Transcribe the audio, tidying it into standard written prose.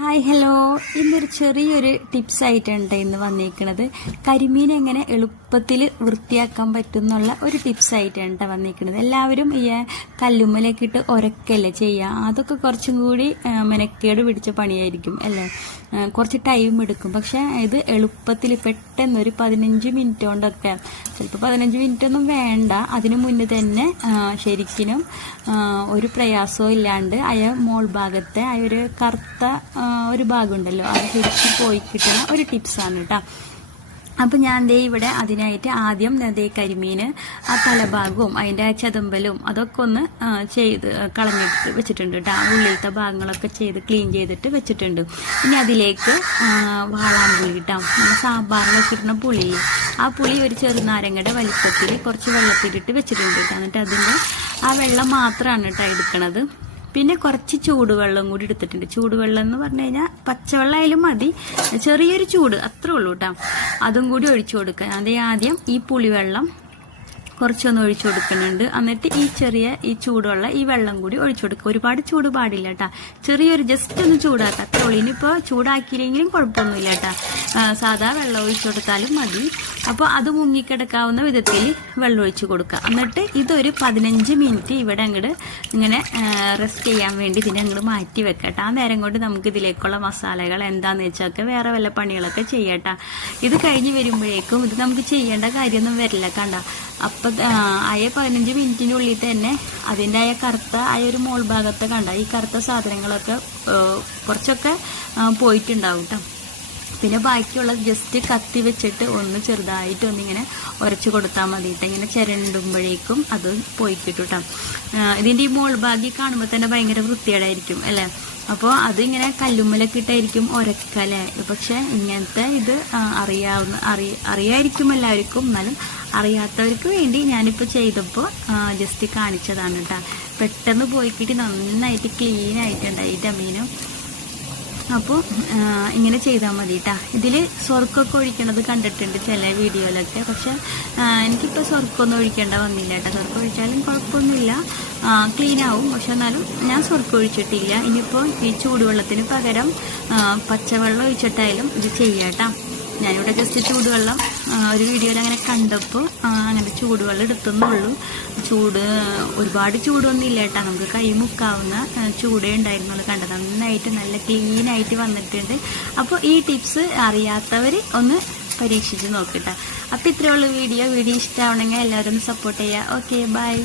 Hi hello, ഇന്നൊരു ചെറിയൊരു tips ആയിട്ടുണ്ട് ഇന്ന് വന്നിരിക്കുന്നത്. കരിമീൻ എങ്ങനെ എളുപ്പത്തിൽ വൃത്തിയാക്കാൻ പറ്റും എന്നുള്ള ഒരു ടിപ്സ് ആയിട്ടാണ് വന്നിരിക്കുന്നത്. എല്ലാവരും ഈ കല്ലുമ്മലേക്ക് ഇട്ട് ഉരക്കല്ലേ ചെയ്യുക, അതൊക്കെ കുറച്ചും കൂടി മെനക്കേട് പിടിച്ച പണിയായിരിക്കും അല്ലേ, കുറച്ച് ടൈം എടുക്കും. പക്ഷെ ഇത് എളുപ്പത്തിൽ പെട്ടെന്നൊരു 15 മിനിറ്റ് കൊണ്ടൊക്കെ, ചിലപ്പോൾ 15 മിനിറ്റ് ഒന്നും വേണ്ട, അതിനു മുന്നേ തന്നെ ശരിക്കും ഒരു പ്രയാസവും ഇല്ലാണ്ട് മോൾ ഭാഗത്തെ ഒരു കറുത്ത ഒരു ഭാഗമുണ്ടല്ലോ, അത് ശരിക്കും പോയി കിട്ടുന്ന ഒരു ടിപ്സാണ് കേട്ടോ. അപ്പം ഞാൻ ദേ ഇവിടെ അതിനായിട്ട് ആദ്യം ദേ കരിമീന് ആ തലഭാഗവും അതിൻ്റെ ആ ചതമ്പലും അതൊക്കെ ഒന്ന് ചെയ്ത് കളഞ്ഞിട്ട് വെച്ചിട്ടുണ്ട് കേട്ടോ. ഉള്ളിലത്തെ ഭാഗങ്ങളൊക്കെ ചെയ്ത് ക്ലീൻ ചെയ്തിട്ട് വെച്ചിട്ടുണ്ട്. ഇനി അതിലേക്ക് വാളാമ്പുളി കേട്ടോ, നമ്മൾ സാമ്പാറിലൊക്കെ ഇടുന്ന പുളി, ആ പുളി ഒരു ചെറുനാരങ്ങയുടെ വലിപ്പത്തിൽ കുറച്ച് വെള്ളത്തിലിട്ട് വെച്ചിട്ടുണ്ട് കേട്ടോ. എന്നിട്ട് അതിൻ്റെ ആ വെള്ളം മാത്രമാണ് കേട്ടോ എടുക്കണത്. പിന്നെ കുറച്ച് ചൂടുവെള്ളം കൂടി എടുത്തിട്ടുണ്ട്. ചൂടുവെള്ളം എന്ന് പറഞ്ഞു കഴിഞ്ഞാൽ പച്ചവെള്ളം ആയാലും മതി, ചെറിയൊരു ചൂട് അത്രേ ഉള്ളൂ കേട്ടോ. അതും കൂടി ഒഴിച്ചു കൊടുക്കുക. അതേ ആദ്യം ഈ പുളിവെള്ളം കുറച്ചൊന്ന് ഒഴിച്ചു കൊടുക്കുന്നുണ്ട്. എന്നിട്ട് ഈ ചൂടുള്ള ഈ വെള്ളം കൂടി ഒഴിച്ചു കൊടുക്കുക. ഒരുപാട് ചൂട് പാടില്ല കേട്ടോ, ചെറിയൊരു ജസ്റ്റ് ഒന്ന് ചൂടാക്കാം അത്രേ ഉള്ളൂ. ഇനിയിപ്പോൾ ചൂടാക്കിയില്ലെങ്കിലും കുഴപ്പമൊന്നുമില്ല കേട്ടോ, സാധാ വെള്ളം ഒഴിച്ചു കൊടുത്താലും മതി. അപ്പോൾ അത് മുങ്ങിക്കിടക്കാവുന്ന വിധത്തിൽ വെള്ളം ഒഴിച്ചു കൊടുക്കുക. എന്നിട്ട് ഇതൊരു 15 മിനിറ്റ് ഇവിടെ അങ്ങോട്ട് ഇങ്ങനെ റെസ്റ്റ് ചെയ്യാൻ വേണ്ടി ഇതിനെ അങ്ങോട്ട് മാറ്റി വെക്കട്ടെ. ആ നേരം കൊണ്ട് നമുക്ക് ഇതിലേക്കുള്ള മസാലകൾ എന്താണെന്ന് വെച്ചൊക്കെ വേറെ വല്ല പണികളൊക്കെ ചെയ്യട്ടെ. ഇത് കഴിഞ്ഞ് വരുമ്പോഴേക്കും ഇത് നമുക്ക് ചെയ്യേണ്ട കാര്യമൊന്നും വരില്ല കണ്ട. അപ്പം 15 മിനിറ്റിനുള്ളിൽ തന്നെ അതിൻ്റെ കറുത്ത ഒരു മോൾ ഭാഗത്തെ കണ്ട ഈ കറുത്ത സാധനങ്ങളൊക്കെ കുറച്ചൊക്കെ പോയിട്ടുണ്ടാവും കേട്ടോ. പിന്നെ ബാക്കിയുള്ള ജസ്റ്റ് കത്തി വെച്ചിട്ട് ഒന്ന് ചെറുതായിട്ട് ഒന്നിങ്ങനെ ഉരച്ച് കൊടുത്താൽ മതിയിട്ട്, ഇങ്ങനെ ചിരണ്ടുമ്പോഴേക്കും അത് പോയി കിട്ടും കേട്ടോ. ഇതിൻ്റെ ഈ മോൾ ഭാഗം കാണുമ്പോൾ തന്നെ ഭയങ്കര വൃത്തികേടായിരിക്കും അല്ലേ. അപ്പോൾ അതിങ്ങനെ കല്ലുമ്മലൊക്കെ ഇട്ടായിരിക്കും ഉരക്കല്ലേ. പക്ഷെ ഇങ്ങനത്തെ ഇത് അറിയായിരിക്കും എല്ലാവർക്കും, എന്നാലും അറിയാത്തവർക്ക് വേണ്ടി ഞാനിപ്പോൾ ചെയ്തപ്പോൾ ജസ്റ്റ് കാണിച്ചതാണ് കേട്ടോ. പെട്ടെന്ന് പോയി കിട്ടി നന്നായിട്ട് ക്ലീൻ ആയിട്ടുണ്ടായി മീനും. അപ്പോൾ ഇങ്ങനെ ചെയ്താൽ മതി കേട്ടോ. ഇതിൽ സ്വർക്കൊക്കെ ഒഴിക്കണത് കണ്ടിട്ടുണ്ട് ചില വീഡിയോയിലൊക്കെ, പക്ഷെ എനിക്കിപ്പോൾ സ്വർക്കൊന്നും ഒഴിക്കേണ്ട വന്നില്ല കേട്ടോ. സ്വർക്കം ഒഴിച്ചാലും കുഴപ്പമൊന്നുമില്ല, ക്ലീൻ ആവും. പക്ഷെ എന്നാലും ഞാൻ സ്വർക്കം ഒഴിച്ചിട്ടില്ല. ഇനിയിപ്പോൾ ഈ ചൂടുവെള്ളത്തിന് പകരം പച്ചവെള്ളം ഒഴിച്ചിട്ടായാലും ഇത് ചെയ്യാം കേട്ടോ. ഞാനിവിടെ ജസ്റ്റ് ചൂടുവെള്ളം ഒരു വീഡിയോയിൽ അങ്ങനെ കണ്ടപ്പോൾ അങ്ങനെ ചൂടുവെള്ളം എടുത്തുന്നുള്ളൂ. ഒരുപാട് ചൂടൊന്നും ഇല്ല കേട്ടോ, നമുക്ക് കൈ മുക്കാവുന്ന ചൂടേ ഉണ്ടായിരുന്നുള്ളൂ. കണ്ട നന്നായിട്ട് നല്ല ക്ലീനായിട്ട് വന്നിട്ടുണ്ട്. അപ്പോൾ ഈ ടിപ്സ് അറിയാത്തവർ ഒന്ന് പരീക്ഷിച്ച് നോക്കട്ടെ. അപ്പോൾ ഇത്രയുള്ള വീഡിയോ ഇഷ്ടമാവണമെങ്കിൽ എല്ലാവരും ഒന്ന് സപ്പോർട്ട് ചെയ്യുക. Okay, by.